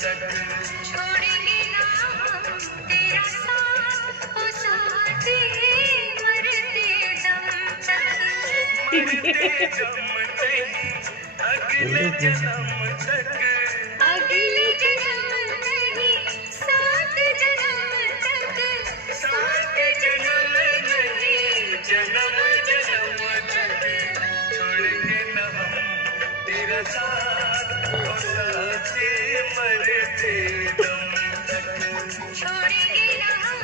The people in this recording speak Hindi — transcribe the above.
तक। छोड़ेंगे ना हम तेरा साथ, ओ साथी मरते दम तक। मरते दम तक, अगले जन्म तक। अगले जन्म नहीं, सात जन्म तक। सात जन्म नहीं, जन्म जन्म तक। छोड़ेंगे न हम तेरा साथ, ओ साथी मरते दम तक। छोड़ेंगे ना हम